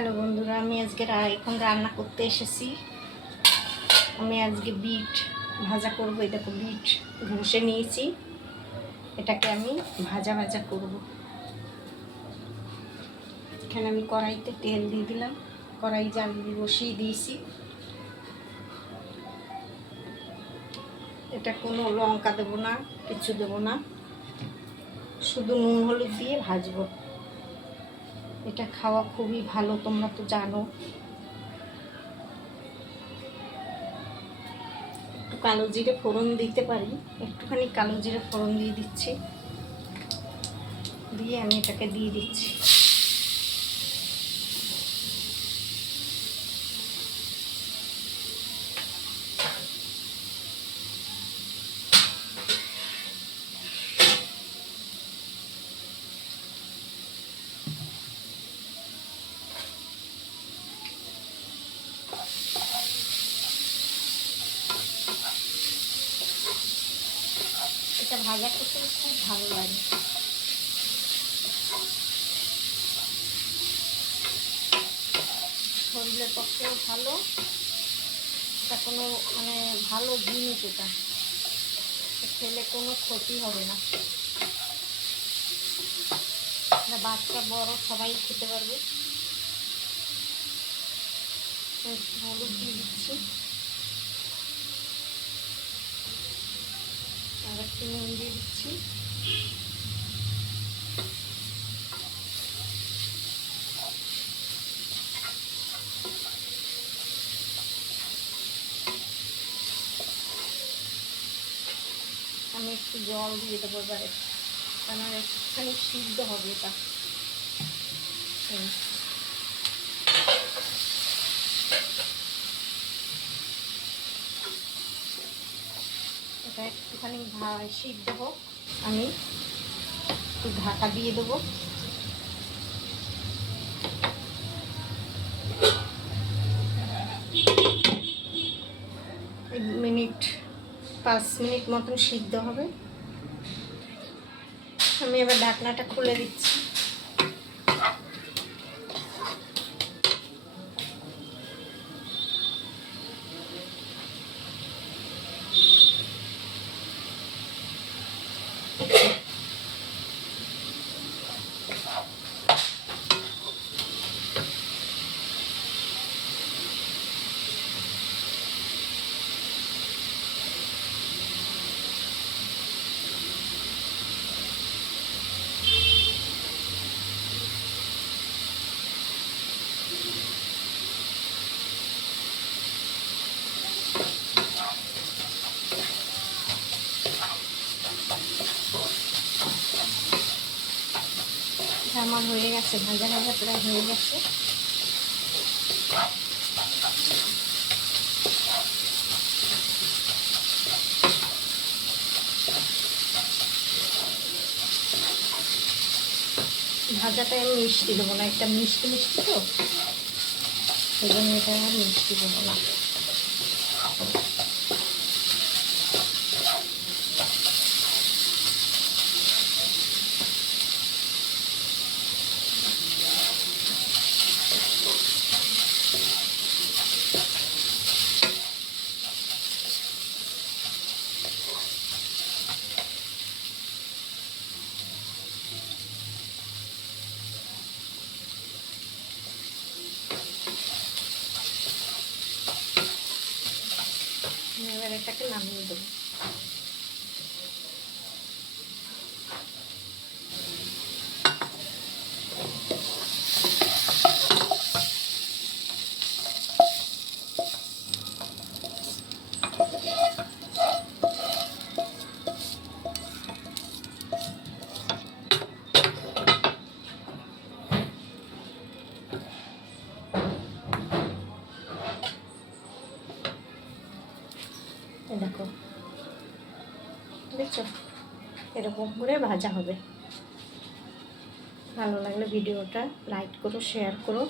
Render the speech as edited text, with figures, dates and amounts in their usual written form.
Hello বন্ধুরা, আমি আজকে এখন রান্না করতে এসেছি। আমি আজকে বিট ভাজা করব। এই দেখো, বিট ঘষে নিয়েছি, এটাকে আমি ভাজা ভাজা করব। এখানে আমি কড়াইতে তেল দিয়ে দিলাম, কড়াই জাল দিয়ে বসিয়ে দিয়েছি। এটা কোনো লঙ্কা দেবো না, কিছু দেবো না, শুধু নুন হলুদ দিয়ে ভাজবো। এটা খাওয়া খুবই ভালো, তোমরা তো জানো। একটু কালো জিরে ফোড়ন দিতে পারি, একটুখানি কালো জিরে ফোড়ন দিয়ে দিচ্ছি, দিয়ে আমি এটাকে দিয়ে দিচ্ছি। এটা ভাজা করতে খুব ভালো লাগে। শরীরের পক্ষেও ভালো, এটা কোনো ভালো জিনিস। এটা খেলে কোনো ক্ষতি হবে না, বাচ্চা বড় সবাই খেতে পারবে। হলুদ দিয়ে দিচ্ছি, আর একটু নুন দিয়ে দিচ্ছি। আমি একটু জল দিয়ে দেবো এবারে, কারণ একটুখানি সিদ্ধ হবে এটা। এটা একটুখানি সিদ্ধ হোক, আমি একটু ঢাকা দিয়ে দেবো। মিনিট 5 মিনিট মতন সিদ্ধ হবে। আমি এবার ঢাকনাটা খুলে দিচ্ছি। আমার হয়ে গেছে, ভাজা ভাজা প্রায় হয়ে গেছে। ভাজাটায় আমি মিষ্টি দেবো না, একটা মিষ্টি মিষ্টি তো, সেই জন্য এটা আর মিষ্টি দেবো না। এবার এটাকে নামিয়ে দেবো। দেখো, দেখছো, এরকম করে ভাজা হবে। ভালো লাগলে ভিডিওটা লাইক করো, শেয়ার করো।